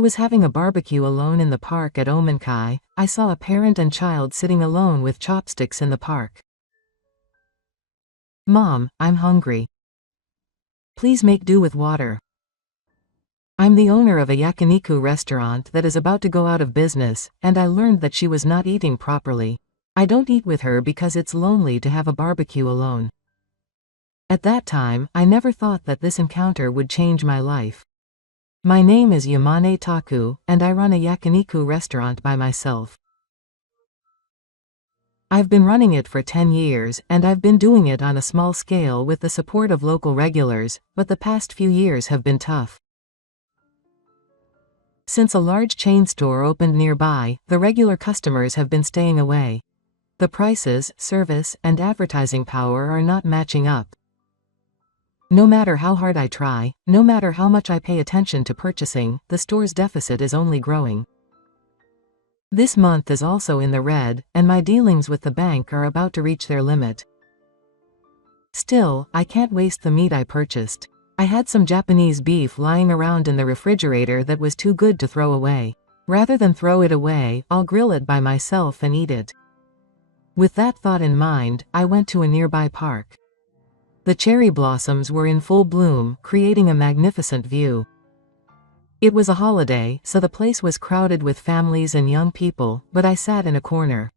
I was having a barbecue alone in the park at Omenkai, I saw a parent and child sitting alone with chopsticks in the park. Mom, I'm hungry. Please make do with water. I'm the owner of a yakiniku restaurant that is about to go out of business, and I learned that she was not eating properly. I don't eat with her because it's lonely to have a barbecue alone. At that time, I never thought that this encounter would change my life. My name is Yamane Taku, and I run a yakiniku restaurant by myself. I've been running it for 10 years, and I've been doing it on a small scale with the support of local regulars, but the past few years have been tough. Since a large chain store opened nearby, the regular customers have been staying away. The prices, service, and advertising power are not matching up. No matter how hard I try, no matter how much I pay attention to purchasing, the store's deficit is only growing. This month is also in the red, and my dealings with the bank are about to reach their limit. Still, I can't waste the meat I purchased. I had some Japanese beef lying around in the refrigerator that was too good to throw away. Rather than throw it away, I'll grill it by myself and eat it. With that thought in mind, I went to a nearby park. The cherry blossoms were in full bloom, creating a magnificent view. It was a holiday, so the place was crowded with families and young people, but I sat in a corner.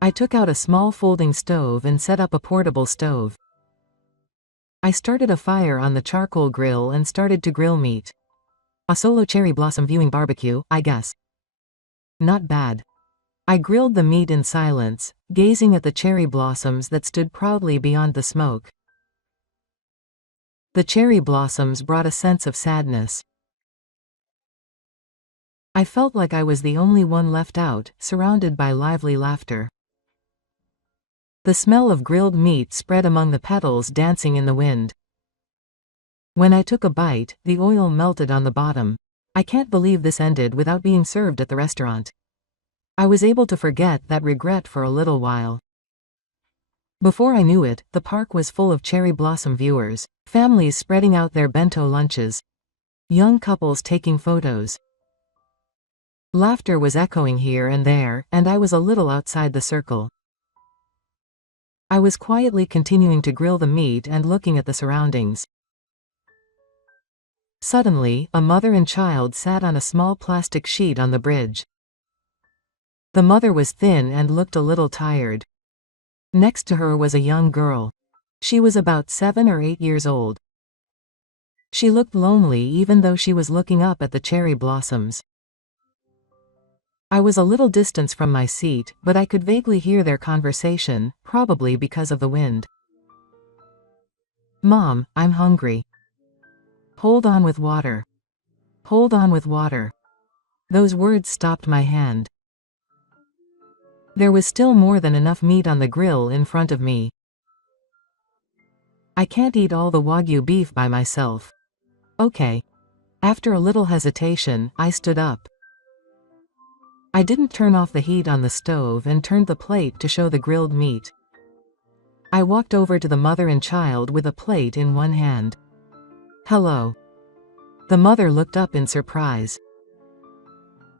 I took out a small folding stove and set up a portable stove. I started a fire on the charcoal grill and started to grill meat. A solo cherry blossom viewing barbecue, I guess. Not bad. I grilled the meat in silence, gazing at the cherry blossoms that stood proudly beyond the smoke. The cherry blossoms brought a sense of sadness. I felt like I was the only one left out, surrounded by lively laughter. The smell of grilled meat spread among the petals dancing in the wind. When I took a bite, the oil melted on the bottom. I can't believe this ended without being served at the restaurant. I was able to forget that regret for a little while. Before I knew it, the park was full of cherry blossom viewers, families spreading out their bento lunches, young couples taking photos. Laughter was echoing here and there, and I was a little outside the circle. I was quietly continuing to grill the meat and looking at the surroundings. Suddenly, a mother and child sat on a small plastic sheet on the bridge. The mother was thin and looked a little tired. Next to her was a young girl. She was about 7 or 8 years old. She looked lonely even though she was looking up at the cherry blossoms. I was a little distance from my seat, but I could vaguely hear their conversation, probably because of the wind. Mom, I'm hungry. Hold on with water. Hold on with water. Those words stopped my hand. There was still more than enough meat on the grill in front of me. I can't eat all the Wagyu beef by myself. Okay. After a little hesitation, I stood up. I didn't turn off the heat on the stove and turned the plate to show the grilled meat. I walked over to the mother and child with a plate in one hand. Hello. The mother looked up in surprise.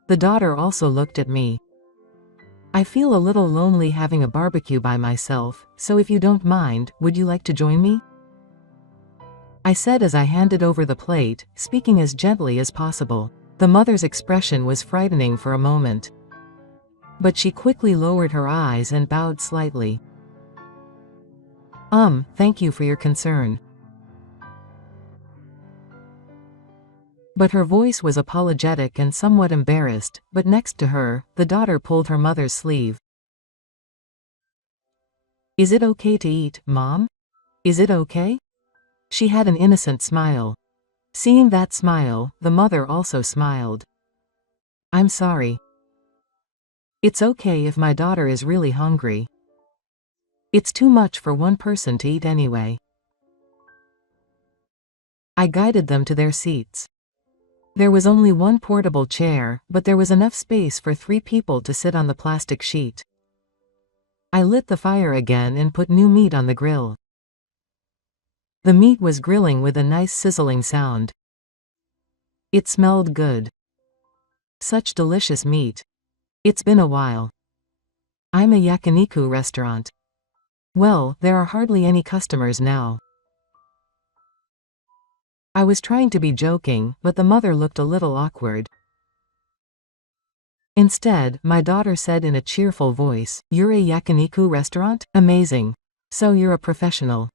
The daughter also looked at me. I feel a little lonely having a barbecue by myself, so if you don't mind, would you like to join me? I said as I handed over the plate, speaking as gently as possible. The mother's expression was frightening for a moment. But she quickly lowered her eyes and bowed slightly. Thank you for your concern. But her voice was apologetic and somewhat embarrassed, but next to her, the daughter pulled her mother's sleeve. Is it okay to eat, Mom? Is it okay? She had an innocent smile. Seeing that smile, the mother also smiled. I'm sorry. It's okay if my daughter is really hungry. It's too much for one person to eat anyway. I guided them to their seats. There was only one portable chair, but there was enough space for 3 people to sit on the plastic sheet. I lit the fire again and put new meat on the grill. The meat was grilling with a nice sizzling sound. It smelled good. Such delicious meat. It's been a while. I'm a yakiniku restaurant. Well, there are hardly any customers now. I was trying to be joking, but the mother looked a little awkward. Instead, my daughter said in a cheerful voice, "You're a yakiniku restaurant? Amazing. So you're a professional."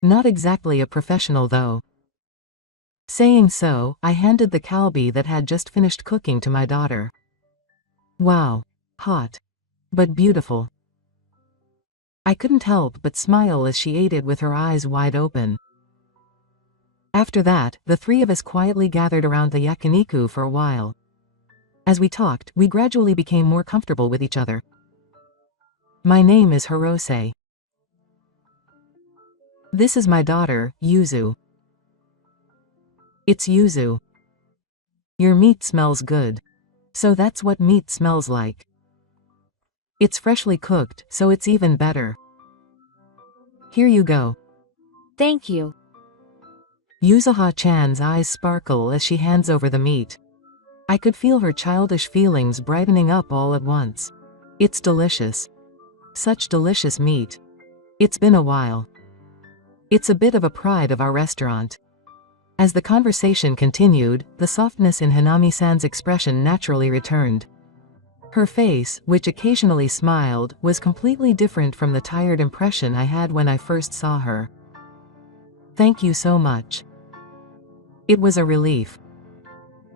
Not exactly a professional though. Saying so, I handed the kalbi that had just finished cooking to my daughter. Wow. Hot. But beautiful. I couldn't help but smile as she ate it with her eyes wide open. After that, the three of us quietly gathered around the yakiniku for a while. As we talked, we gradually became more comfortable with each other. My name is Hirose. This is my daughter, Yuzu. It's Yuzu. Your meat smells good. So that's what meat smells like. It's freshly cooked, so it's even better. Here you go. Thank you. Yuzuha-chan's eyes sparkle as she hands over the meat. I could feel her childish feelings brightening up all at once. It's delicious. Such delicious meat. It's been a while. It's a bit of a pride of our restaurant. As the conversation continued, the softness in Hanami-san's expression naturally returned. Her face, which occasionally smiled, was completely different from the tired impression I had when I first saw her. Thank you so much. It was a relief.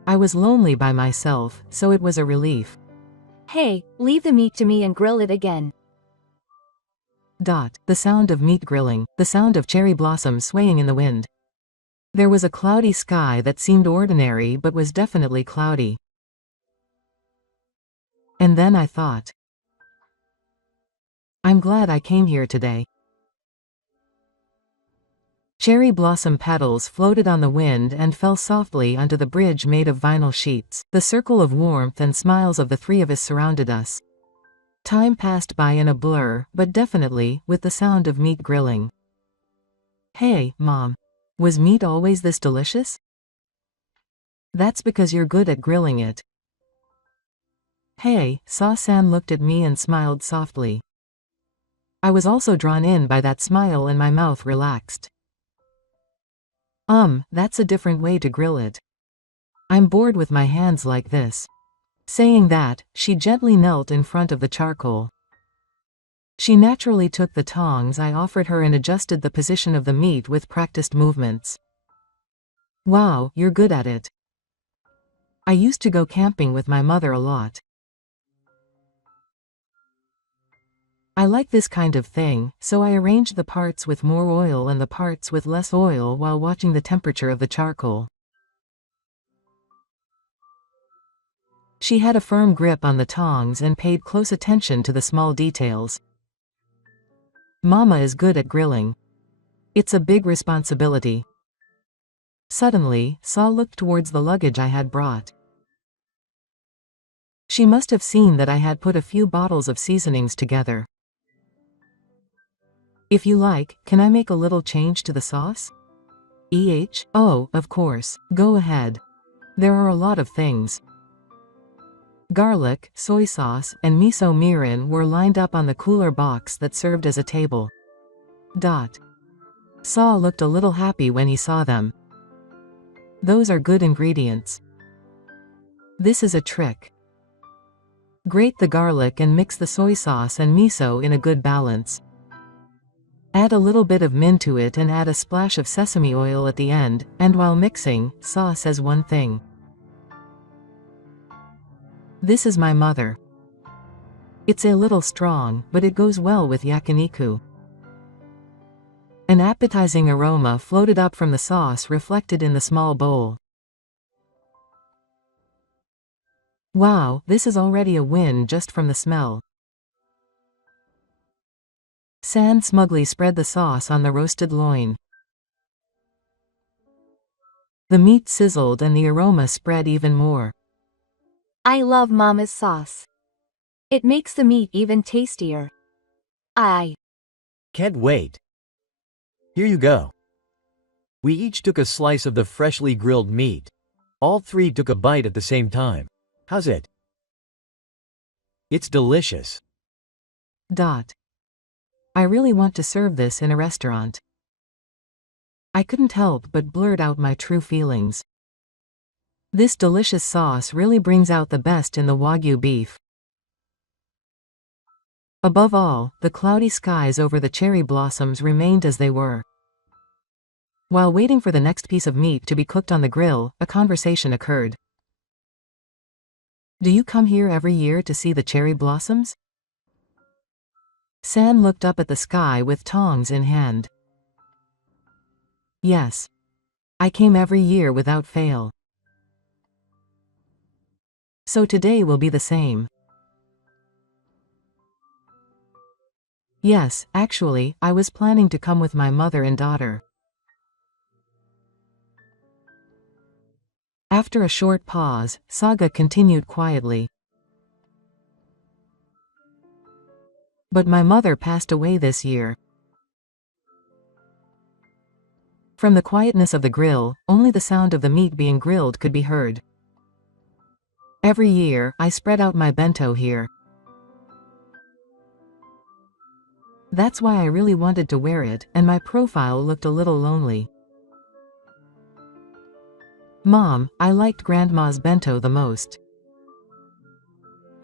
I was lonely by myself, so it was a relief. Hey, leave the meat to me and grill it again. The sound of meat grilling, the sound of cherry blossoms swaying in the wind. There was a cloudy sky that seemed ordinary but was definitely cloudy. And then I thought, I'm glad I came here today. Cherry blossom petals floated on the wind and fell softly onto the bridge made of vinyl sheets. The circle of warmth and smiles of the three of us surrounded us. Time passed by in a blur, but definitely, with the sound of meat grilling. Hey, Mom. Was meat always this delicious? That's because you're good at grilling it. Hey, Sa-san looked at me and smiled softly. I was also drawn in by that smile and my mouth relaxed. That's a different way to grill it. I'm bored with my hands like this. Saying that, she gently knelt in front of the charcoal. She naturally took the tongs I offered her and adjusted the position of the meat with practiced movements. Wow, you're good at it. I used to go camping with my mother a lot. I like this kind of thing, so I arranged the parts with more oil and the parts with less oil while watching the temperature of the charcoal. She had a firm grip on the tongs and paid close attention to the small details. Mama is good at grilling. It's a big responsibility. Suddenly, Sa looked towards the luggage I had brought. She must have seen that I had put a few bottles of seasonings together. If you like, can I make a little change to the sauce? Oh, of course, go ahead. There are a lot of things. Garlic, soy sauce, and miso mirin were lined up on the cooler box that served as a table. Sa looked a little happy when he saw them. Those are good ingredients. This is a trick. Grate the garlic and mix the soy sauce and miso in a good balance. Add a little bit of mint to it and add a splash of sesame oil at the end, and while mixing, Sa says one thing. This is my mother. It's a little strong, but it goes well with yakiniku. An appetizing aroma floated up from the sauce reflected in the small bowl. Wow, this is already a win just from the smell. San smugly spread the sauce on the roasted loin. The meat sizzled and the aroma spread even more. I love Mama's sauce. It makes the meat even tastier. I Can't wait. Here you go. We each took a slice of the freshly grilled meat. All three took a bite at the same time. How's it? It's delicious. I really want to serve this in a restaurant. I couldn't help but blurt out my true feelings. This delicious sauce really brings out the best in the Wagyu beef. Above all, the cloudy skies over the cherry blossoms remained as they were. While waiting for the next piece of meat to be cooked on the grill, a conversation occurred. Do you come here every year to see the cherry blossoms? San looked up at the sky with tongs in hand. Yes. I came every year without fail. So today will be the same. Yes, actually, I was planning to come with my mother and daughter. After a short pause, Saga continued quietly. But my mother passed away this year. From the quietness of the grill, only the sound of the meat being grilled could be heard. Every year, I spread out my bento here. That's why I really wanted to wear it, and my profile looked a little lonely. Mom, I liked Grandma's bento the most.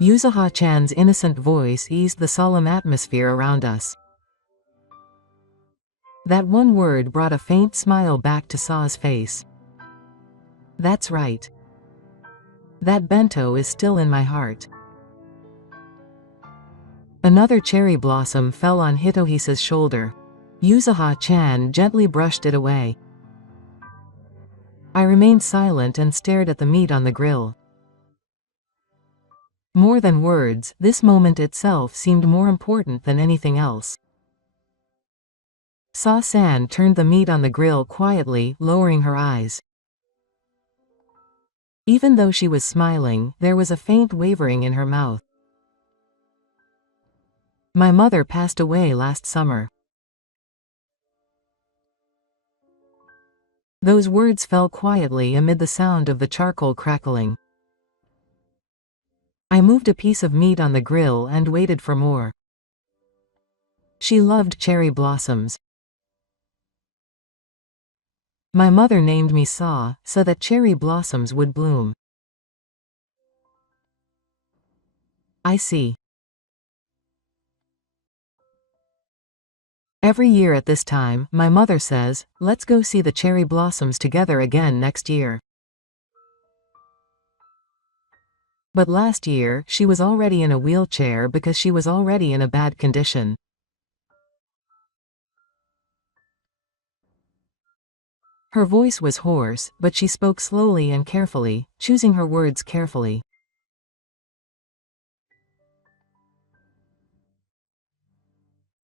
Yuzaha-chan's innocent voice eased the solemn atmosphere around us. That one word brought a faint smile back to Sa's face. That's right. That bento is still in my heart. Another cherry blossom fell on Hitohisa's shoulder. Yuzaha-chan gently brushed it away. I remained silent and stared at the meat on the grill. More than words, this moment itself seemed more important than anything else. Sa-san turned the meat on the grill quietly, lowering her eyes. Even though she was smiling, there was a faint wavering in her mouth. My mother passed away last summer. Those words fell quietly amid the sound of the charcoal crackling. I moved a piece of meat on the grill and waited for more. She loved cherry blossoms. My mother named me Sa, so that cherry blossoms would bloom. I see. Every year at this time, my mother says, let's go see the cherry blossoms together again next year. But last year, she was already in a wheelchair because she was already in a bad condition. Her voice was hoarse, but she spoke slowly and carefully, choosing her words carefully.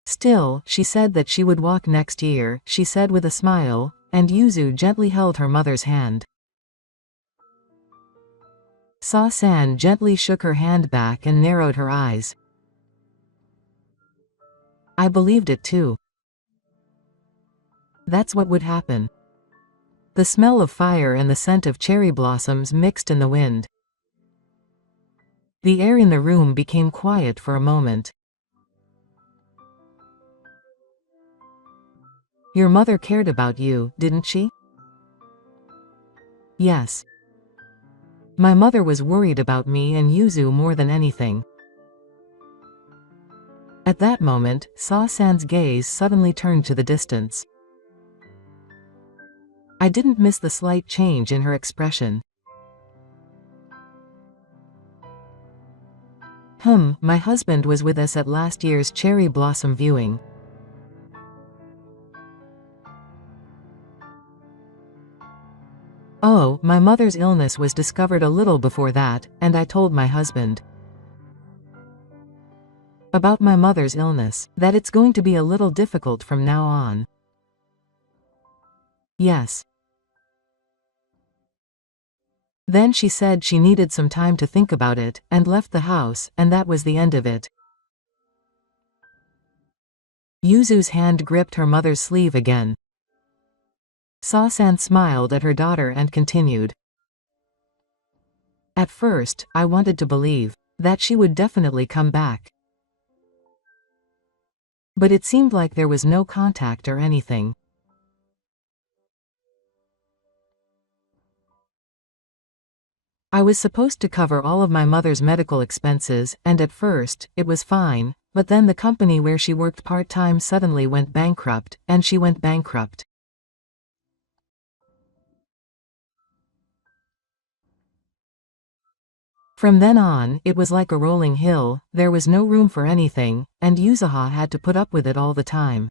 Still, she said that she would walk next year, she said with a smile, and Yuzu gently held her mother's hand. Sa-san gently shook her hand back and narrowed her eyes. I believed it too. That's what would happen. The smell of fire and the scent of cherry blossoms mixed in the wind. The air in the room became quiet for a moment. Your mother cared about you, didn't she? Yes. My mother was worried about me and Yuzu more than anything. At that moment, Sa-san's gaze suddenly turned to the distance. I didn't miss the slight change in her expression. My husband was with us at last year's cherry blossom viewing. Oh, my mother's illness was discovered a little before that, and I told my husband about my mother's illness, that it's going to be a little difficult from now on. Yes. Then she said she needed some time to think about it, and left the house, and that was the end of it. Yuzu's hand gripped her mother's sleeve again. Saw-san smiled at her daughter and continued. At first, I wanted to believe that she would definitely come back. But it seemed like there was no contact or anything. I was supposed to cover all of my mother's medical expenses, and at first, it was fine, but then the company where she worked part-time suddenly went bankrupt, and she went bankrupt. From then on, it was like a rolling hill, there was no room for anything, and Yuzuha had to put up with it all the time.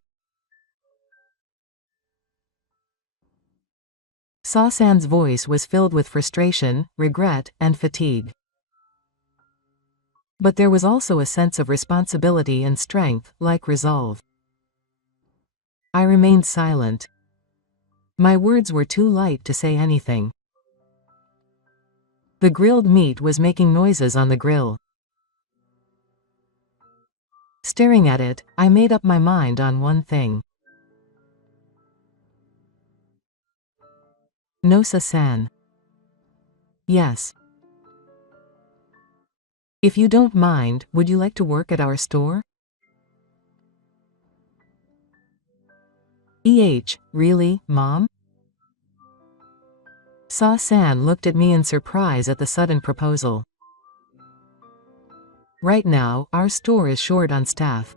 Saw-san's voice was filled with frustration, regret, and fatigue. But there was also a sense of responsibility and strength, like resolve. I remained silent. My words were too light to say anything. The grilled meat was making noises on the grill. Staring at it, I made up my mind on one thing. Nosa-san. Yes. If you don't mind, would you like to work at our store? Really, Mom? Saw-san looked at me in surprise at the sudden proposal. Right now, our store is short on staff.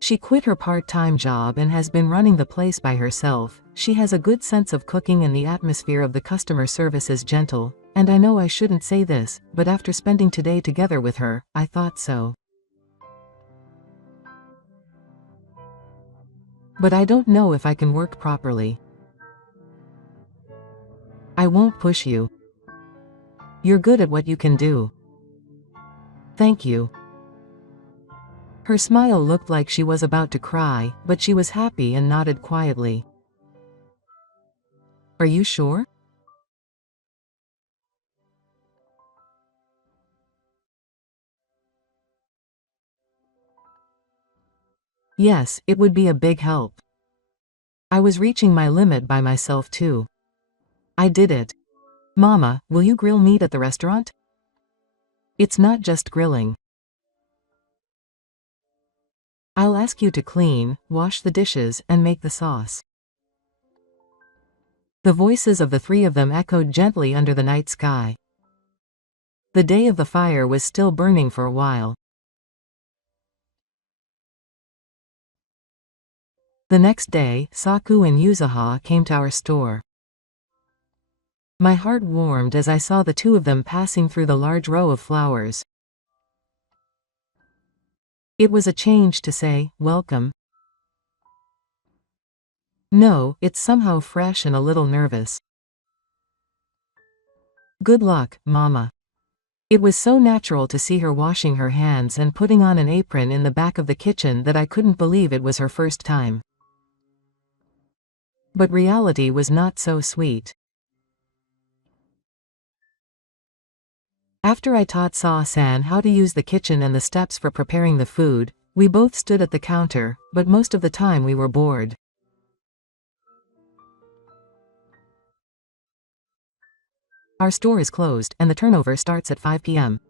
She quit her part-time job and has been running the place by herself. She has a good sense of cooking and the atmosphere of the customer service is gentle, and I know I shouldn't say this, but after spending today together with her, I thought so. But I don't know if I can work properly. I won't push you. You're good at what you can do. Thank you. Her smile looked like she was about to cry, but she was happy and nodded quietly. Are you sure? Yes, it would be a big help. I was reaching my limit by myself too. I did it. Mama, will you grill meat at the restaurant? It's not just grilling. I'll ask you to clean, wash the dishes, and make the sauce. The voices of the three of them echoed gently under the night sky. The day of the fire was still burning for a while. The next day, Saku and Yuzuha came to our store. My heart warmed as I saw the two of them passing through the large row of flowers. It was a change to say, welcome. No, it's somehow fresh and a little nervous. Good luck, Mama. It was so natural to see her washing her hands and putting on an apron in the back of the kitchen that I couldn't believe it was her first time. But reality was not so sweet. After I taught Saw-san how to use the kitchen and the steps for preparing the food, we both stood at the counter, but most of the time we were bored. Our store is closed and the turnover starts at 5 p.m.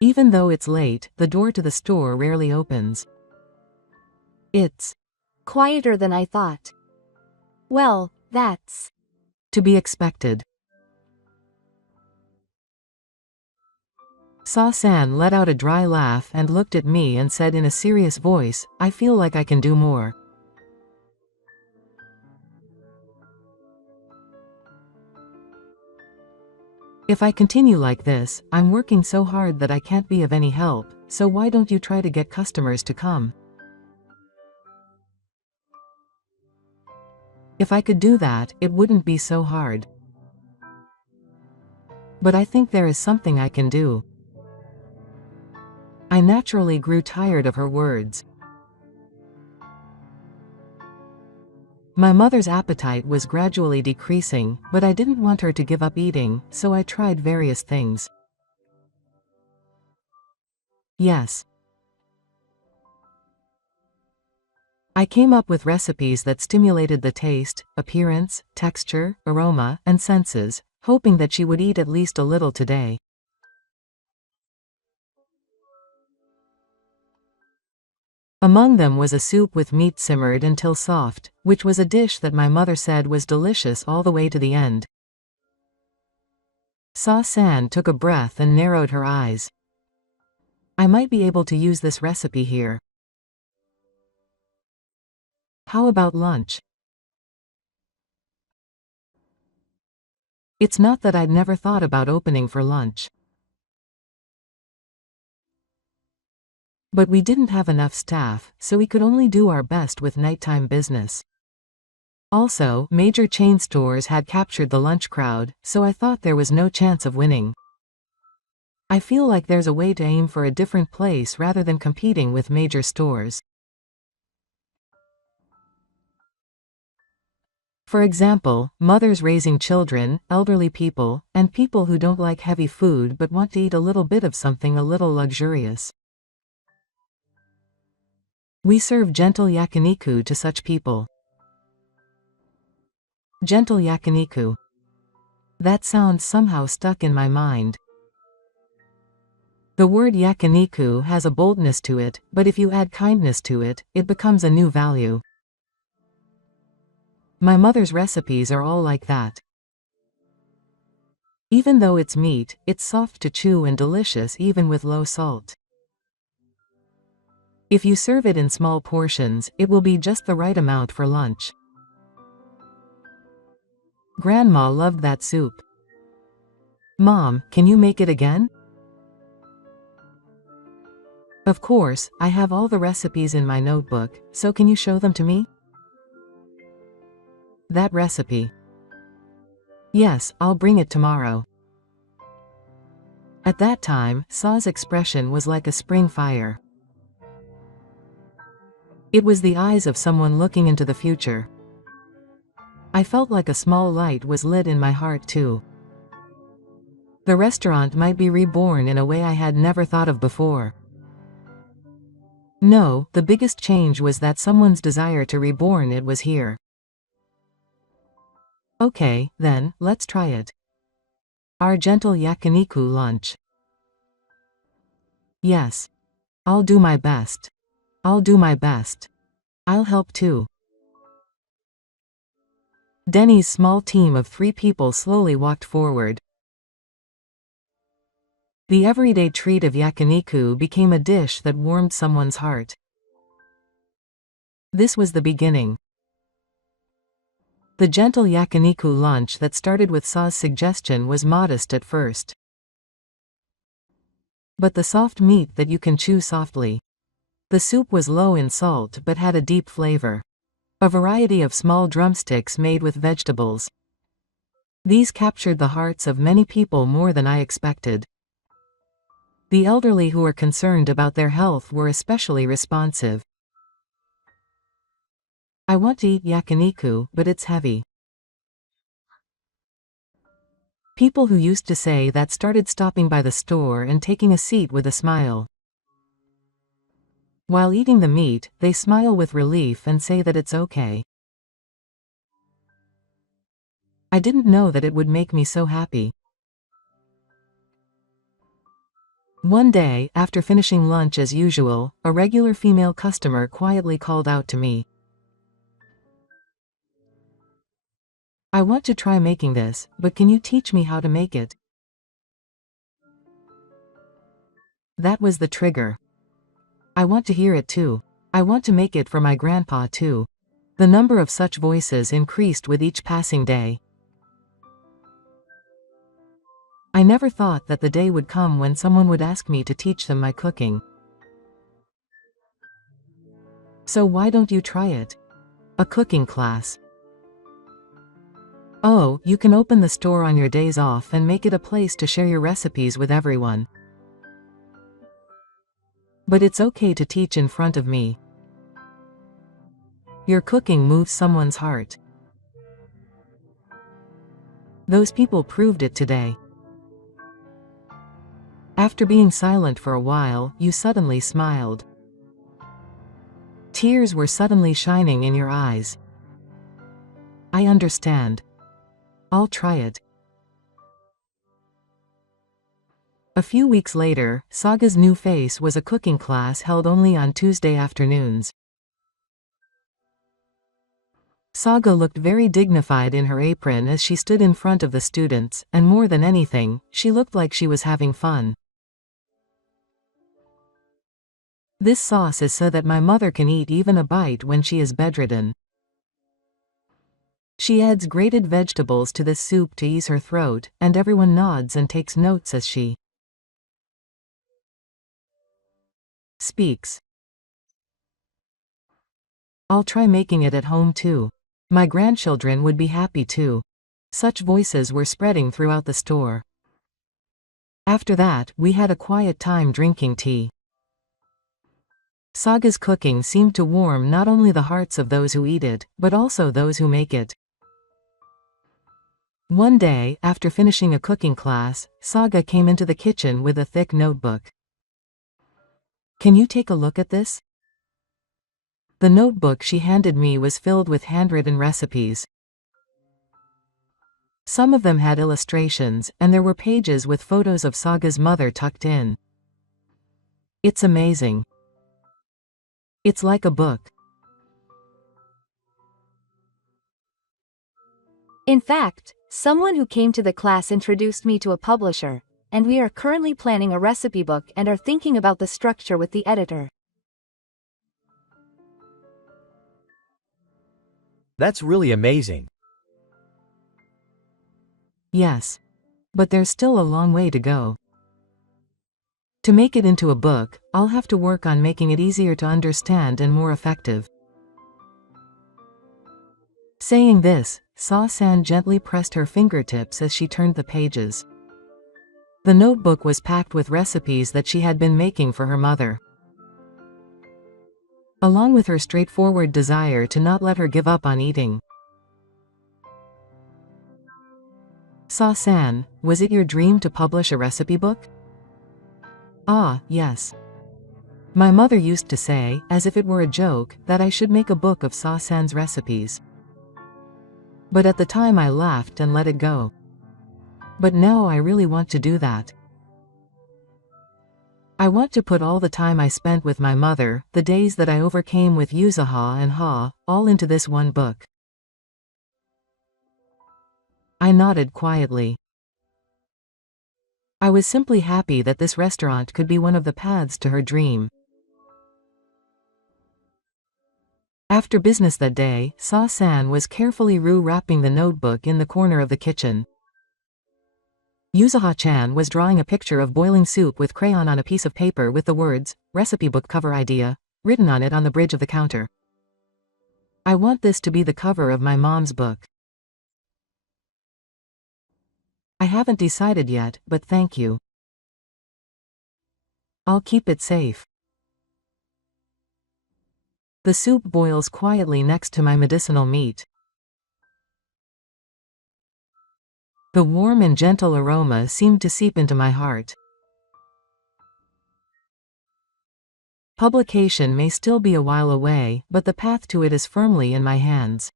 Even though it's late, the door to the store rarely opens. It's Quieter than I thought. Well, that's to be expected. Saw-san let out a dry laugh and looked at me and said in a serious voice, I feel like I can do more. If I continue like this, I'm working so hard that I can't be of any help, so why don't you try to get customers to come? If I could do that, it wouldn't be so hard. But I think there is something I can do. I naturally grew tired of her words. My mother's appetite was gradually decreasing, but I didn't want her to give up eating, so I tried various things. Yes. I came up with recipes that stimulated the taste, appearance, texture, aroma, and senses, hoping that she would eat at least a little today. Among them was a soup with meat simmered until soft, which was a dish that my mother said was delicious all the way to the end. Sa-san took a breath and narrowed her eyes. I might be able to use this recipe here. How about lunch? It's not that I'd never thought about opening for lunch. But we didn't have enough staff, so we could only do our best with nighttime business. Also, major chain stores had captured the lunch crowd, so I thought there was no chance of winning. I feel like there's a way to aim for a different place rather than competing with major stores. For example, mothers raising children, elderly people, and people who don't like heavy food but want to eat a little bit of something a little luxurious. We serve gentle yakiniku to such people. Gentle yakiniku. That sound somehow stuck in my mind. The word yakiniku has a boldness to it, but if you add kindness to it, it becomes a new value. My mother's recipes are all like that. Even though it's meat, it's soft to chew and delicious even with low salt. If you serve it in small portions, it will be just the right amount for lunch. Grandma loved that soup. Mom, can you make it again? Of course, I have all the recipes in my notebook, so can you show them to me? That recipe. Yes, I'll bring it tomorrow. At that time, Sa's expression was like a spring fire. It was the eyes of someone looking into the future. I felt like a small light was lit in my heart too. The restaurant might be reborn in a way I had never thought of before. No, the biggest change was that someone's desire to reborn it was here. Okay, then, let's try it. Our gentle yakiniku lunch. Yes. I'll do my best. I'll do my best. I'll help too. Denny's small team of 3 people slowly walked forward. The everyday treat of yakiniku became a dish that warmed someone's heart. This was the beginning. The gentle yakiniku lunch that started with Sa's suggestion was modest at first. But the soft meat that you can chew softly. The soup was low in salt but had a deep flavor. A variety of small drumsticks made with vegetables. These captured the hearts of many people more than I expected. The elderly who were concerned about their health were especially responsive. I want to eat yakiniku, but it's heavy. People who used to say that started stopping by the store and taking a seat with a smile. While eating the meat, they smile with relief and say that it's okay. I didn't know that it would make me so happy. One day, after finishing lunch as usual, a regular female customer quietly called out to me. I want to try making this, but can you teach me how to make it? That was the trigger. I want to hear it too. I want to make it for my grandpa too. The number of such voices increased with each passing day. I never thought that the day would come when someone would ask me to teach them my cooking. So why don't you try it? A cooking class. Oh, you can open the store on your days off and make it a place to share your recipes with everyone. But it's okay to teach in front of me. Your cooking moves someone's heart. Those people proved it today. After being silent for a while, you suddenly smiled. Tears were suddenly shining in your eyes. I understand. I'll try it. A few weeks later, Saga's new face was a cooking class held only on Tuesday afternoons. Saga looked very dignified in her apron as she stood in front of the students, and more than anything, she looked like she was having fun. This sauce is so that my mother can eat even a bite when she is bedridden. She adds grated vegetables to this soup to ease her throat, and everyone nods and takes notes as she speaks. I'll try making it at home too. My grandchildren would be happy too. Such voices were spreading throughout the store. After that, we had a quiet time drinking tea. Saga's cooking seemed to warm not only the hearts of those who eat it, but also those who make it. One day, after finishing a cooking class, Saga came into the kitchen with a thick notebook. Can you take a look at this? The notebook she handed me was filled with handwritten recipes. Some of them had illustrations, and there were pages with photos of Saga's mother tucked in. It's amazing. It's like a book. In fact, someone who came to the class introduced me to a publisher, and we are currently planning a recipe book and are thinking about the structure with the editor. That's really amazing. Yes. But there's still a long way to go. To make it into a book, I'll have to work on making it easier to understand and more effective. Saying this, Sa-san gently pressed her fingertips as she turned the pages. The notebook was packed with recipes that she had been making for her mother. Along with her straightforward desire to not let her give up on eating. Sa-san, was it your dream to publish a recipe book? Ah, yes. My mother used to say, as if it were a joke, that I should make a book of Sa-san's recipes. But at the time I laughed and let it go. But now I really want to do that. I want to put all the time I spent with my mother, the days that I overcame with Yuzaha and Ha, all into this one book. I nodded quietly. I was simply happy that this restaurant could be one of the paths to her dream. After business that day, Sa-san was carefully wrapping the notebook in the corner of the kitchen. Yuzaha-chan was drawing a picture of boiling soup with crayon on a piece of paper with the words, "Recipe book cover idea," written on it on the bridge of the counter. I want this to be the cover of my mom's book. I haven't decided yet, but thank you. I'll keep it safe. The soup boils quietly next to my medicinal meat. The warm and gentle aroma seemed to seep into my heart. Publication may still be a while away, but the path to it is firmly in my hands.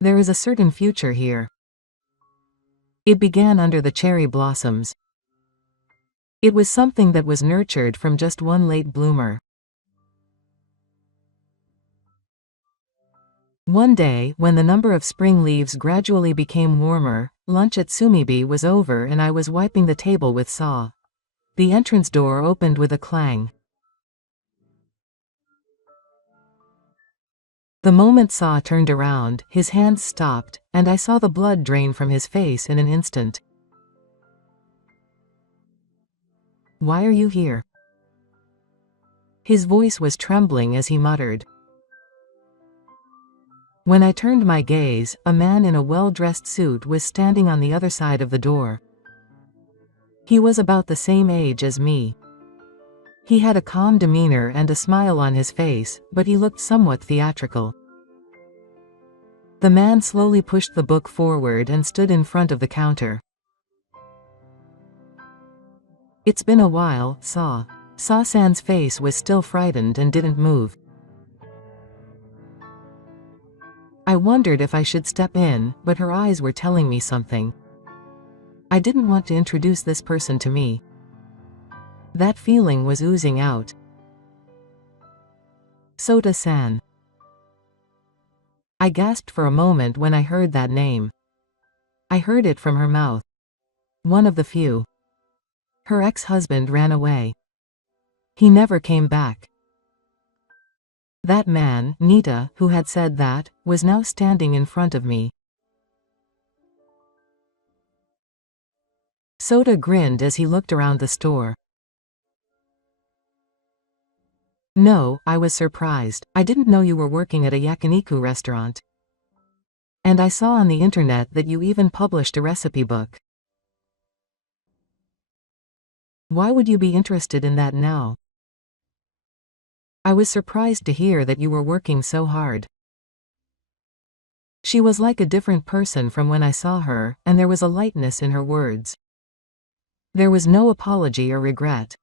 There is a certain future here. It began under the cherry blossoms. It was something that was nurtured from just one late bloomer. One day, when the number of spring leaves gradually became warmer, lunch at Sumibi was over and I was wiping the table with Sa. The entrance door opened with a clang. The moment Sa turned around, his hands stopped, and I saw the blood drain from his face in an instant. Why are you here? His voice was trembling as he muttered. When I turned my gaze, a man in a well-dressed suit was standing on the other side of the door. He was about the same age as me. He had a calm demeanor and a smile on his face, but he looked somewhat theatrical. The man slowly pushed the book forward and stood in front of the counter. It's been a while, Sa. Sasan's face was still frightened and didn't move. I wondered if I should step in, but her eyes were telling me something. I didn't want to introduce this person to me. That feeling was oozing out. Sota-san. I gasped for a moment when I heard that name. I heard it from her mouth. One of the few. Her ex-husband ran away. He never came back. That man, Nita, who had said that, was now standing in front of me. Sota grinned as he looked around the store. No, I was surprised. I didn't know you were working at a yakiniku restaurant. And I saw on the internet that you even published a recipe book. Why would you be interested in that now? I was surprised to hear that you were working so hard. She was like a different person from when I saw her, and there was a lightness in her words. There was no apology or regret.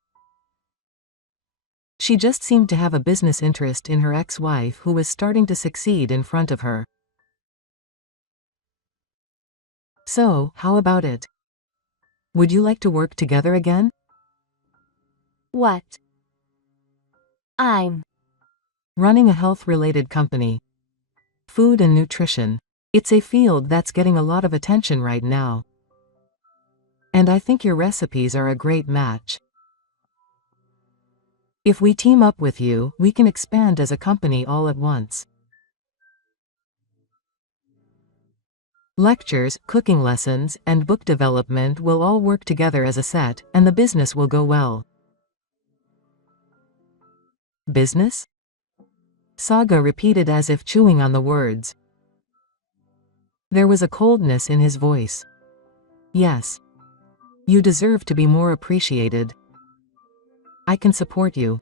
She just seemed to have a business interest in her ex-wife who was starting to succeed in front of her. So, how about it? Would you like to work together again? What? I'm running a health-related company. Food and nutrition. It's a field that's getting a lot of attention right now. And I think your recipes are a great match. If we team up with you, we can expand as a company all at once. Lectures, cooking lessons, and book development will all work together as a set, and the business will go well. Business? Saga repeated as if chewing on the words. There was a coldness in his voice. Yes. You deserve to be more appreciated. I can support you.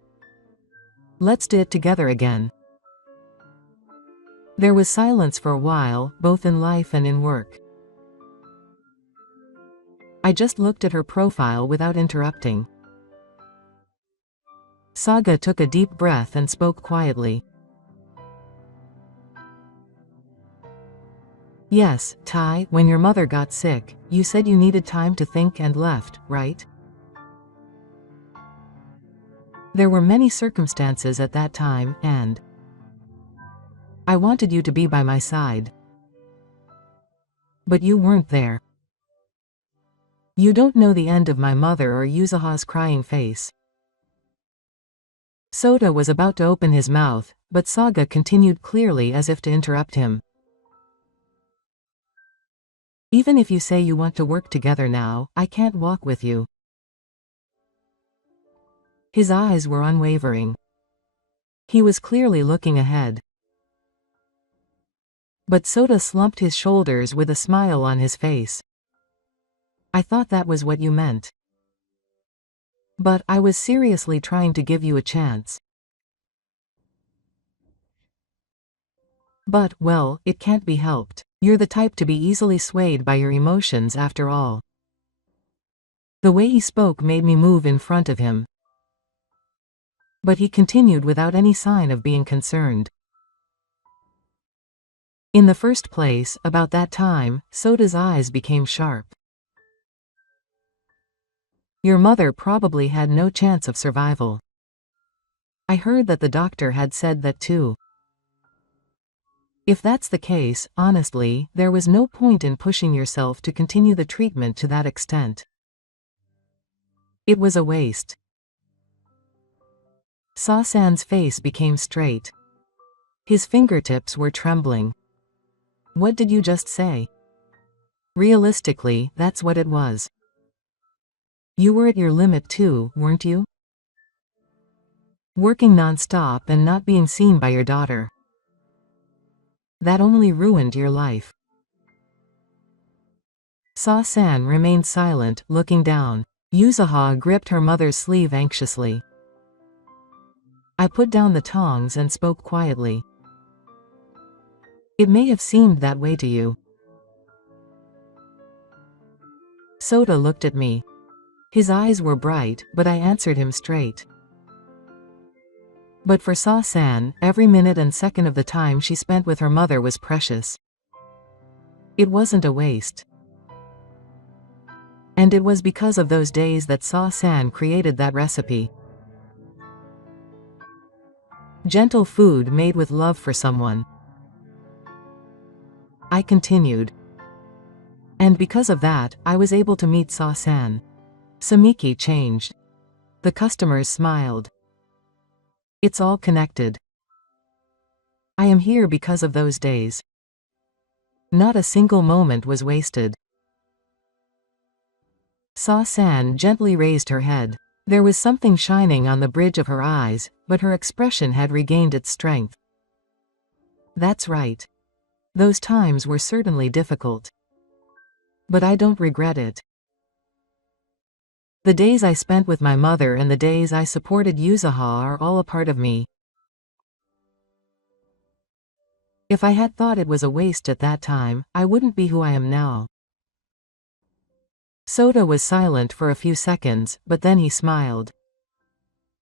Let's do it together again. There was silence for a while, both in life and in work. I just looked at her profile without interrupting. Saga took a deep breath and spoke quietly. Yes, Tai, when your mother got sick, you said you needed time to think and left, right? There were many circumstances at that time, and I wanted you to be by my side. But you weren't there. You don't know the end of my mother or Yuzuha's crying face. Sota was about to open his mouth, but Saga continued clearly as if to interrupt him. Even if you say you want to work together now, I can't walk with you. His eyes were unwavering. He was clearly looking ahead. But Sota slumped his shoulders with a smile on his face. I thought that was what you meant. But I was seriously trying to give you a chance. But, well, it can't be helped. You're the type to be easily swayed by your emotions after all. The way he spoke made me move in front of him. But he continued without any sign of being concerned. In the first place, about that time, Sota's eyes became sharp. Your mother probably had no chance of survival. I heard that the doctor had said that too. If that's the case, honestly, there was no point in pushing yourself to continue the treatment to that extent. It was a waste. Sasan's face became straight. His fingertips were trembling. What did you just say? Realistically, that's what it was. You were at your limit too, weren't you? Working non-stop and not being seen by your daughter. That only ruined your life. Sasan remained silent, looking down. Yuzuha gripped her mother's sleeve anxiously. I put down the tongs and spoke quietly. It may have seemed that way to you. Sota looked at me. His eyes were bright, but I answered him straight. But for Saw-san, every minute and second of the time she spent with her mother was precious. It wasn't a waste. And it was because of those days that Saw-san created that recipe. Gentle food made with love for someone. I continued. And because of that, I was able to meet Saw-san. Samiki changed. The customers smiled. It's all connected. I am here because of those days. Not a single moment was wasted. Saw-san gently raised her head. There was something shining on the bridge of her eyes, but her expression had regained its strength. That's right. Those times were certainly difficult. But I don't regret it. The days I spent with my mother and the days I supported Yuzaha are all a part of me. If I had thought it was a waste at that time, I wouldn't be who I am now. Soda was silent for a few seconds, but then he smiled.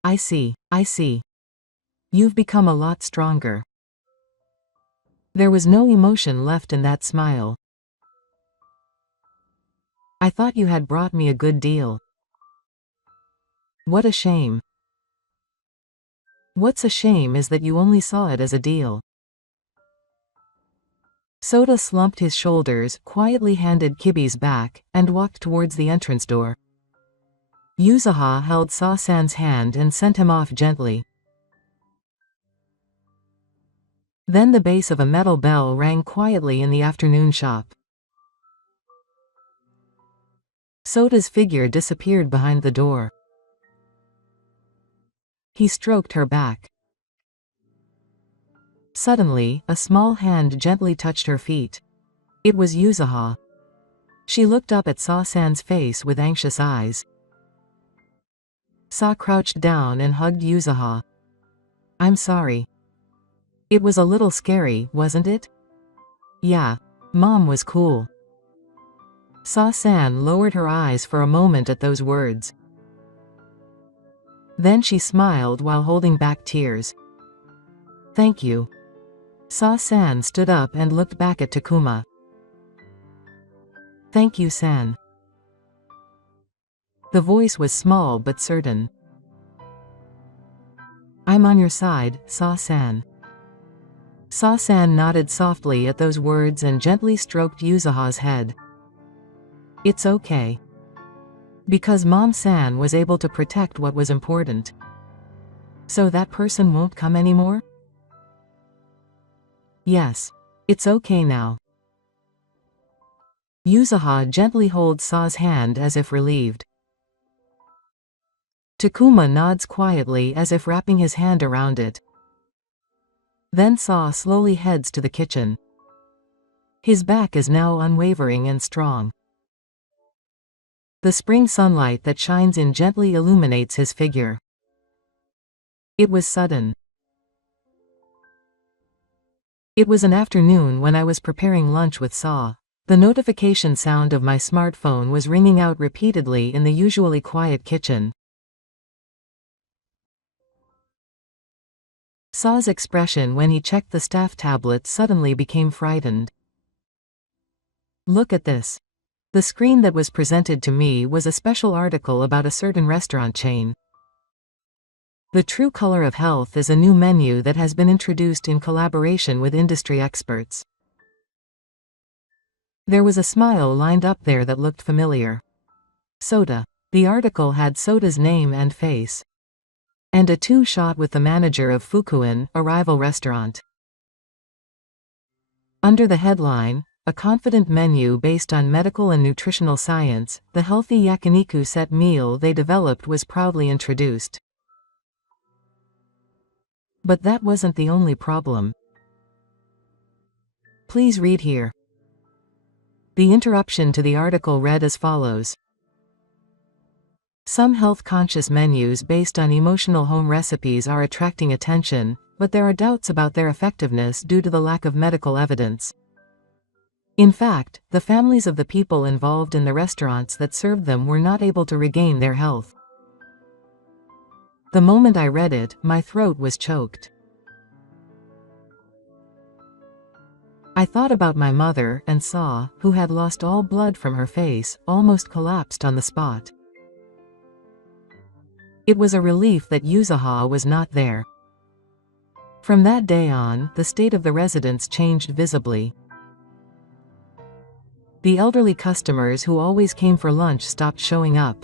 I see. You've become a lot stronger. There was no emotion left in that smile. I thought you had brought me a good deal. What a shame. What's a shame is that you only saw it as a deal. Soda slumped his shoulders, quietly handed Kibi's back, and walked towards the entrance door. Yuzaha held Saw-san's hand and sent him off gently. Then the bass of a metal bell rang quietly in the afternoon shop. Soda's figure disappeared behind the door. He stroked her back. Suddenly, a small hand gently touched her feet. It was Yuzaha. She looked up at Saw-san's face with anxious eyes. Saw crouched down and hugged Yuzaha. I'm sorry. It was a little scary, wasn't it? Yeah. Mom was cool. Saw-san lowered her eyes for a moment at those words. Then she smiled while holding back tears. Thank you. Saw-san stood up and looked back at Takuma. Thank you, San. The voice was small but certain. I'm on your side, Saw-san. Saw-san nodded softly at those words and gently stroked Yuzaha's head. It's okay. Because Mom-san was able to protect what was important. So that person won't come anymore? Yes. It's okay now. Yuzaha gently holds Saw's hand as if relieved. Takuma nods quietly as if wrapping his hand around it. Then Saw slowly heads to the kitchen. His back is now unwavering and strong. The spring sunlight that shines in gently illuminates his figure. It was sudden. It was an afternoon when I was preparing lunch with Saw. The notification sound of my smartphone was ringing out repeatedly in the usually quiet kitchen. Saw's expression when he checked the staff tablet suddenly became frightened. Look at this. The screen that was presented to me was a special article about a certain restaurant chain. The True Color of Health is a new menu that has been introduced in collaboration with industry experts. There was a smile lined up there that looked familiar. Soda. The article had Soda's name and face. And a two-shot with the manager of Fukuin, a rival restaurant. Under the headline, a confident menu based on medical and nutritional science, the healthy yakiniku set meal they developed was proudly introduced. But that wasn't the only problem. Please read here. The interruption to the article read as follows. Some health-conscious menus based on emotional home recipes are attracting attention, but there are doubts about their effectiveness due to the lack of medical evidence. In fact, the families of the people involved in the restaurants that served them were not able to regain their health. The moment I read it, my throat was choked. I thought about my mother and saw, who had lost all blood from her face, almost collapsed on the spot. It was a relief that Yuzuha was not there. From that day on, the state of the residence changed visibly. The elderly customers who always came for lunch stopped showing up.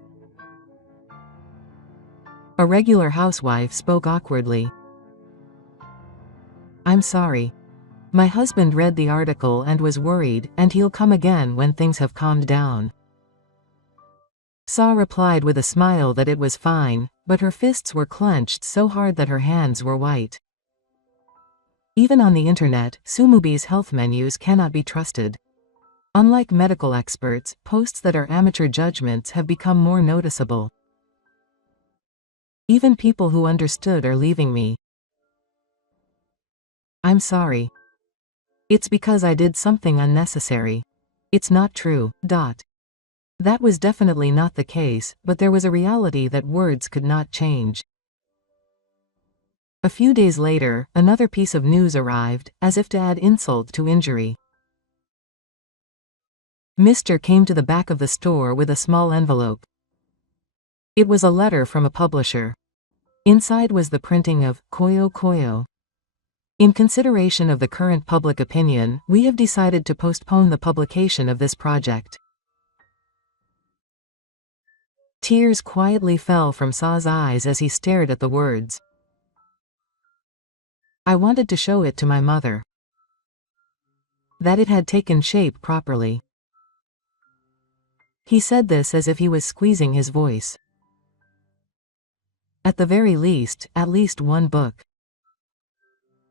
A regular housewife spoke awkwardly. "I'm sorry. My husband read the article and was worried, and he'll come again when things have calmed down." Sa replied with a smile that it was fine, but her fists were clenched so hard that her hands were white. Even on the internet, Sumubi's health menus cannot be trusted. Unlike medical experts, posts that are amateur judgments have become more noticeable. Even people who understood are leaving me. "I'm sorry. It's because I did something unnecessary. It's not true." That was definitely not the case, but there was a reality that words could not change. A few days later, another piece of news arrived, as if to add insult to injury. Mr. came to the back of the store with a small envelope. It was a letter from a publisher. Inside was the printing of Koyo Koyo. "In consideration of the current public opinion, we have decided to postpone the publication of this project." Tears quietly fell from Sa's eyes as he stared at the words. I wanted to show it to my mother. That it had taken shape properly. He said this as if he was squeezing his voice. At the very least, at least one book.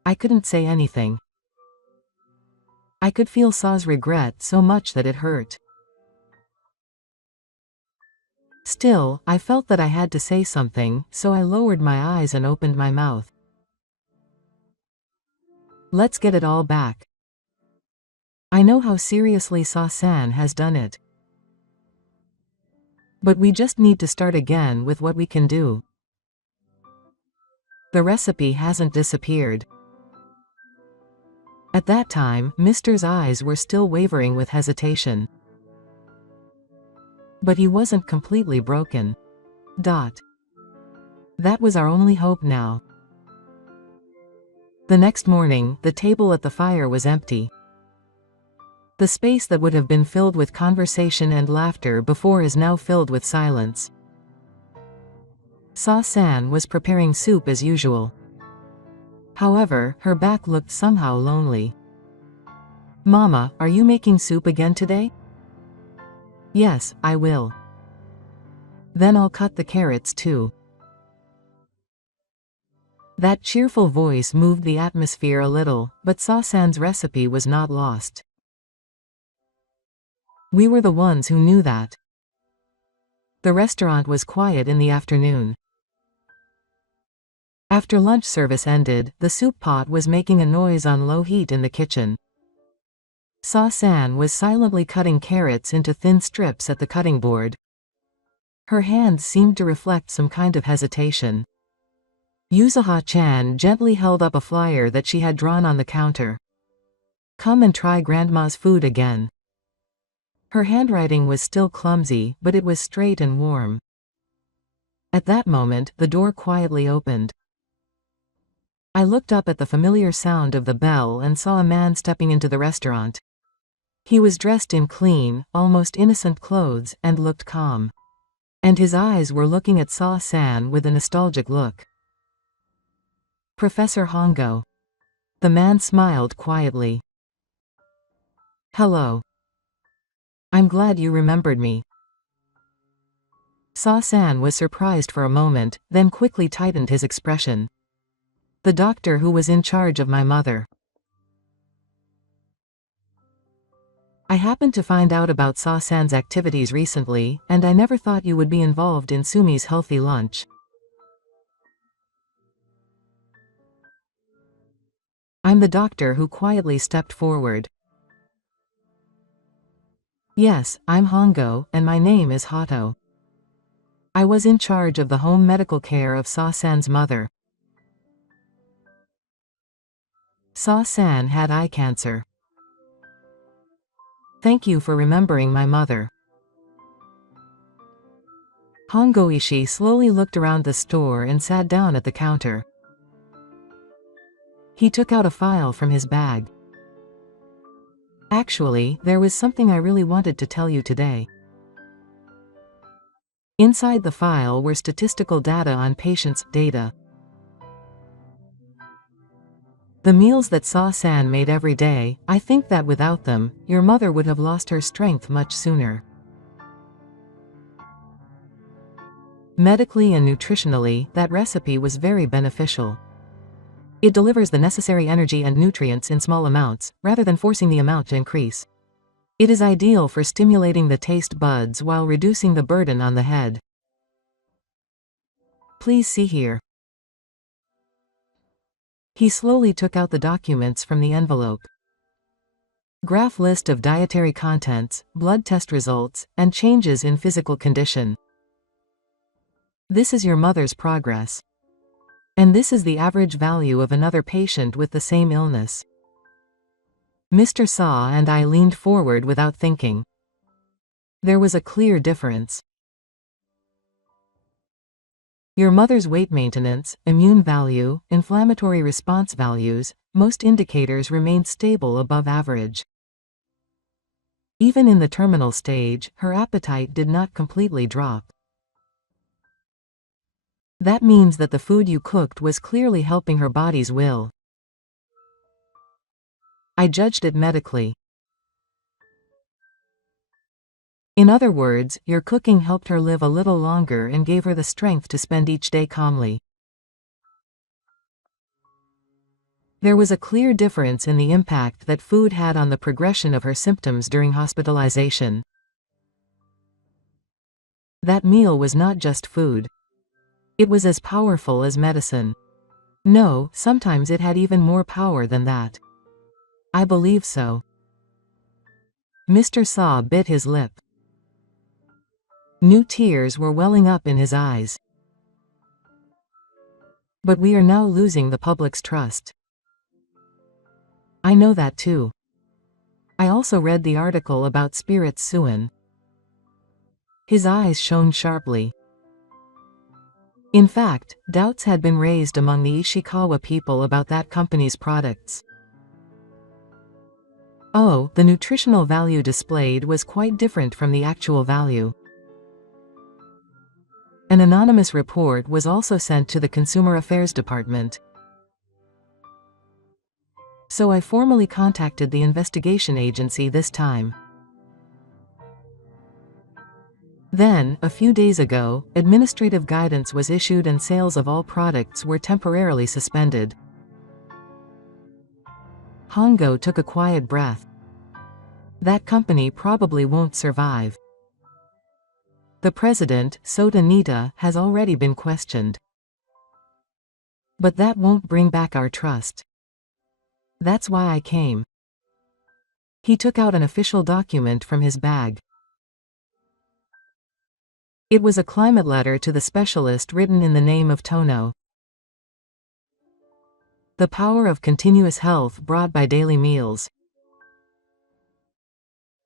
I couldn't say anything. I could feel Sa's regret so much that it hurt. Still, I felt that I had to say something, so I lowered my eyes and opened my mouth. Let's get it all back. I know how seriously Sa-san has done it. But we just need to start again with what we can do. The recipe hasn't disappeared. At that time, Mr.'s eyes were still wavering with hesitation. But he wasn't completely broken. That was our only hope now. The next morning, the table at the fire was empty. The space that would have been filled with conversation and laughter before is now filled with silence. Sa-san was preparing soup as usual. However, her back looked somehow lonely. "Mama, are you making soup again today?" "Yes, I will. Then I'll cut the carrots too." That cheerful voice moved the atmosphere a little, but Sa-san's recipe was not lost. We were the ones who knew that. The restaurant was quiet in the afternoon. After lunch service ended, the soup pot was making a noise on low heat in the kitchen. Sa-san was silently cutting carrots into thin strips at the cutting board. Her hands seemed to reflect some kind of hesitation. Yuzuha-chan gently held up a flyer that she had drawn on the counter. "Come and try Grandma's food again." Her handwriting was still clumsy, but it was straight and warm. At that moment, the door quietly opened. I looked up at the familiar sound of the bell and saw a man stepping into the restaurant. He was dressed in clean, almost innocent clothes, and looked calm. And his eyes were looking at Sa-san with a nostalgic look. "Professor Hongo." The man smiled quietly. "Hello. I'm glad you remembered me." Sa-san was surprised for a moment, then quickly tightened his expression. "The doctor who was in charge of my mother." "I happened to find out about Sa-san's activities recently, and I never thought you would be involved in Sumi's healthy lunch." I'm the doctor who quietly stepped forward. "Yes, I'm Hongo, and my name is Hato. I was in charge of the home medical care of Sa-san's mother. Sa-san had eye cancer. Thank you for remembering my mother. Hongoishi slowly looked around the store and sat down at the counter. He took out a file from his bag. Actually, there was something I really wanted to tell you today. Inside the file were statistical data on patients' data. The meals that Sa-san made every day, I think that without them, your mother would have lost her strength much sooner. Medically and nutritionally, that recipe was very beneficial. It delivers the necessary energy and nutrients in small amounts, rather than forcing the amount to increase. It is ideal for stimulating the taste buds while reducing the burden on the head. Please see here. He slowly took out the documents from the envelope. Graph list of dietary contents, blood test results, and changes in physical condition. This is your mother's progress. And this is the average value of another patient with the same illness. Mr. Sa and I leaned forward without thinking. There was a clear difference. Your mother's weight maintenance, immune value, inflammatory response values, most indicators remained stable above average. Even in the terminal stage, her appetite did not completely drop. That means that the food you cooked was clearly helping her body's will. I judged it medically. In other words, your cooking helped her live a little longer and gave her the strength to spend each day calmly. There was a clear difference in the impact that food had on the progression of her symptoms during hospitalization. That meal was not just food. It was as powerful as medicine. No, sometimes it had even more power than that. I believe so. Mr. Sa bit his lip. New tears were welling up in his eyes. But we are now losing the public's trust. I know that too. I also read the article about Spirit Suin. His eyes shone sharply. In fact, doubts had been raised among the Ishikawa people about that company's products. Oh, the nutritional value displayed was quite different from the actual value. An anonymous report was also sent to the Consumer Affairs Department. So I formally contacted the investigation agency this time. Then, a few days ago, administrative guidance was issued and sales of all products were temporarily suspended. Hongo took a quiet breath. That company probably won't survive. The president, Sota Nita, has already been questioned. But that won't bring back our trust. That's why I came. He took out an official document from his bag. It was a climate letter to the specialist written in the name of Tono. The power of continuous health brought by daily meals.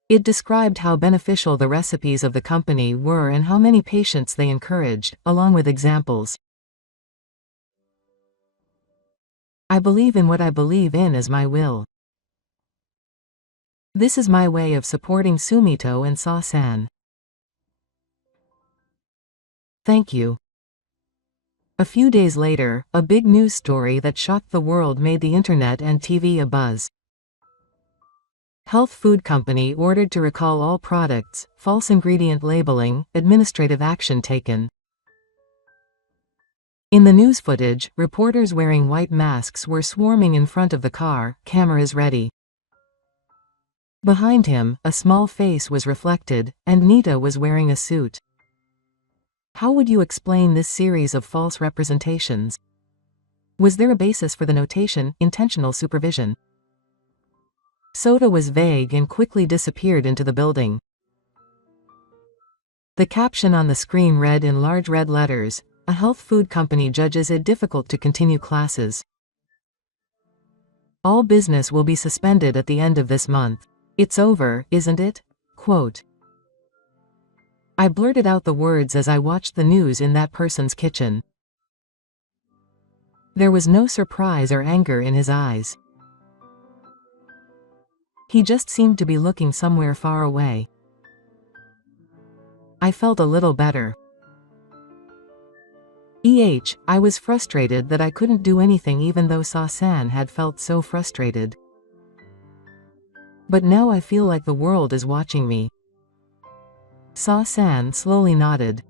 It described how beneficial the recipes of the company were and how many patients they encouraged, along with examples. I believe in what I believe in as my will. This is my way of supporting Sumito and Sa-san. Thank you. A few days later, a big news story that shocked the world made the internet and TV abuzz. Health food company ordered to recall all products, false ingredient labeling, administrative action taken. In the news footage, reporters wearing white masks were swarming in front of the car, cameras ready. Behind him, a small face was reflected, and Nita was wearing a suit. How would you explain this series of false representations? Was there a basis for the notation, intentional supervision? Sota was vague and quickly disappeared into the building. The caption on the screen read in large red letters, "A health food company judges it difficult to continue classes. All business will be suspended at the end of this month. It's over, isn't it?" Quote. I blurted out the words as I watched the news in that person's kitchen. There was no surprise or anger in his eyes. He just seemed to be looking somewhere far away. I felt a little better. I was frustrated that I couldn't do anything even though Sa-san had felt so frustrated. But now I feel like the world is watching me. Sa-san slowly nodded.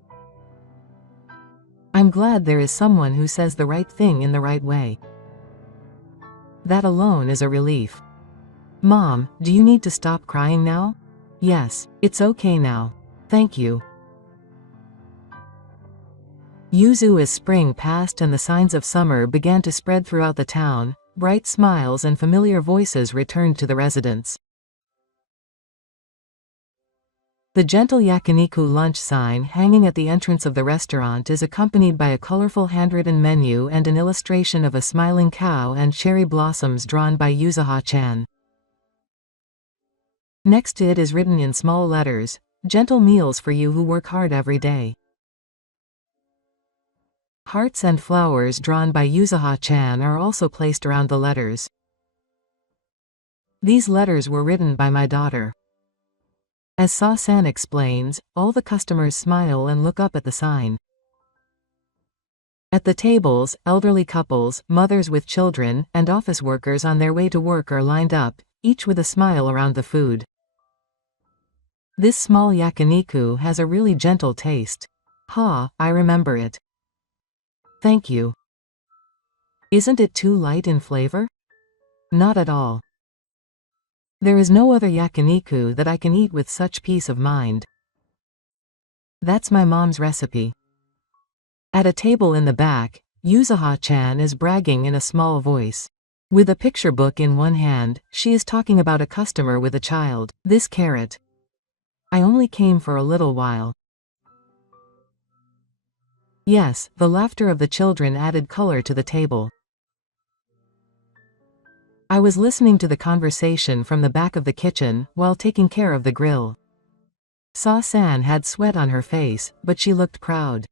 I'm glad there is someone who says the right thing in the right way. That alone is a relief. Mom, do you need to stop crying now? Yes, it's okay now. Thank you. Yuzu as spring passed and the signs of summer began to spread throughout the town, bright smiles and familiar voices returned to the residents. The gentle yakiniku lunch sign hanging at the entrance of the restaurant is accompanied by a colorful handwritten menu and an illustration of a smiling cow and cherry blossoms drawn by Yuzuha-chan. Next to it is written in small letters, "Gentle meals for you who work hard every day." Hearts and flowers drawn by Yuzuha-chan are also placed around the letters. These letters were written by my daughter. As Sa-san explains, all the customers smile and look up at the sign. At the tables, elderly couples, mothers with children, and office workers on their way to work are lined up, each with a smile around the food. This small yakiniku has a really gentle taste. I remember it. Thank you. Isn't it too light in flavor? Not at all. There is no other yakiniku that I can eat with such peace of mind. That's my mom's recipe. At a table in the back, Yuzuha-chan is bragging in a small voice. With a picture book in one hand, she is talking about a customer with a child. This carrot. I only came for a little while. Yes, the laughter of the children added color to the table. I was listening to the conversation from the back of the kitchen while taking care of the grill. Sa-san had sweat on her face, but she looked proud.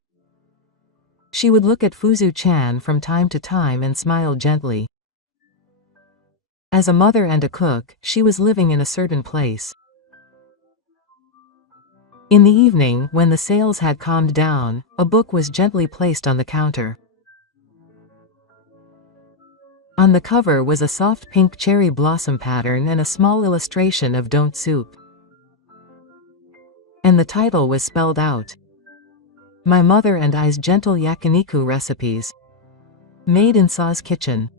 She would look at Fuzu-chan from time to time and smile gently. As a mother and a cook, she was living in a certain place. In the evening, when the sales had calmed down, a book was gently placed on the counter. On the cover was a soft pink cherry blossom pattern and a small illustration of Don't Soup. And the title was spelled out. My Mother and I's Gentle Yakiniku Recipes. Made in Sa's kitchen.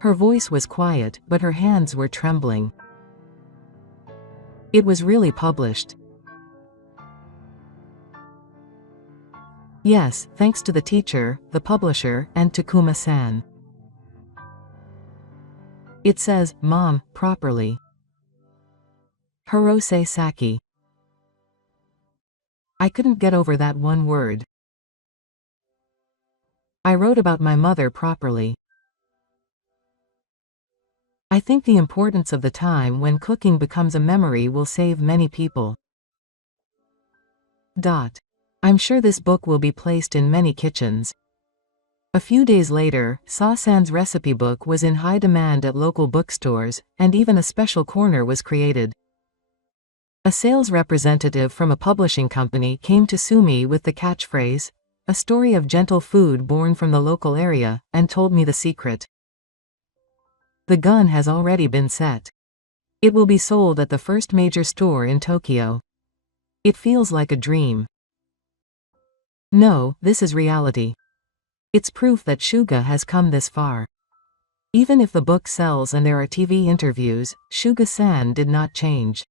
Her voice was quiet, but her hands were trembling. It was really published. Yes, thanks to the teacher, the publisher, and Takuma-san. It says, Mom, properly. Hirose Saki. I couldn't get over that one word. I wrote about my mother properly. I think the importance of the time when cooking becomes a memory will save many people. I'm sure this book will be placed in many kitchens. A few days later, Sa-san's recipe book was in high demand at local bookstores, and even a special corner was created. A sales representative from a publishing company came to sue me with the catchphrase, "A story of gentle food born from the local area," and told me the secret. The gun has already been set. It will be sold at the first major store in Tokyo. It feels like a dream. No, this is reality. It's proof that Shuga has come this far. Even if the book sells and there are TV interviews, Shuga-san did not change.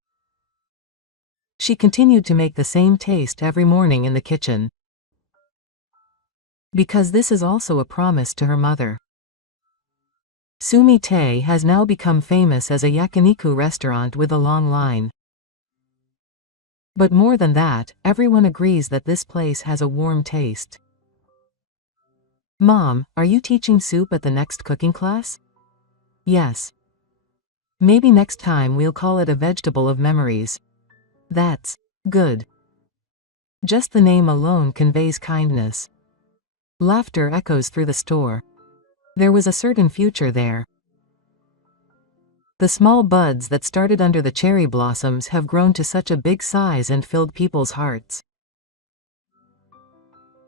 She continued to make the same taste every morning in the kitchen. Because this is also a promise to her mother. Sumite has now become famous as a yakiniku restaurant with a long line. But more than that, everyone agrees that this place has a warm taste. Mom, are you teaching soup at the next cooking class? Yes. Maybe next time we'll call it a vegetable of memories. That's good. Just the name alone conveys kindness. Laughter echoes through the store. There was a certain future there. The small buds that started under the cherry blossoms have grown to such a big size and filled people's hearts.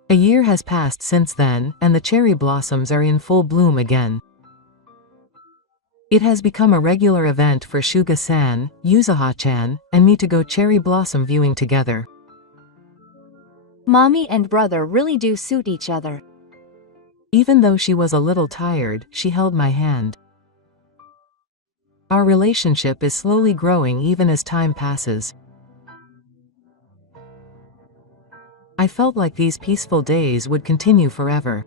A year has passed since then, and the cherry blossoms are in full bloom again. It has become a regular event for Shuga-san, Yuzaha-chan, and me to go cherry blossom viewing together. Mommy and brother really do suit each other. Even though she was a little tired, she held my hand. Our relationship is slowly growing even as time passes. I felt like these peaceful days would continue forever.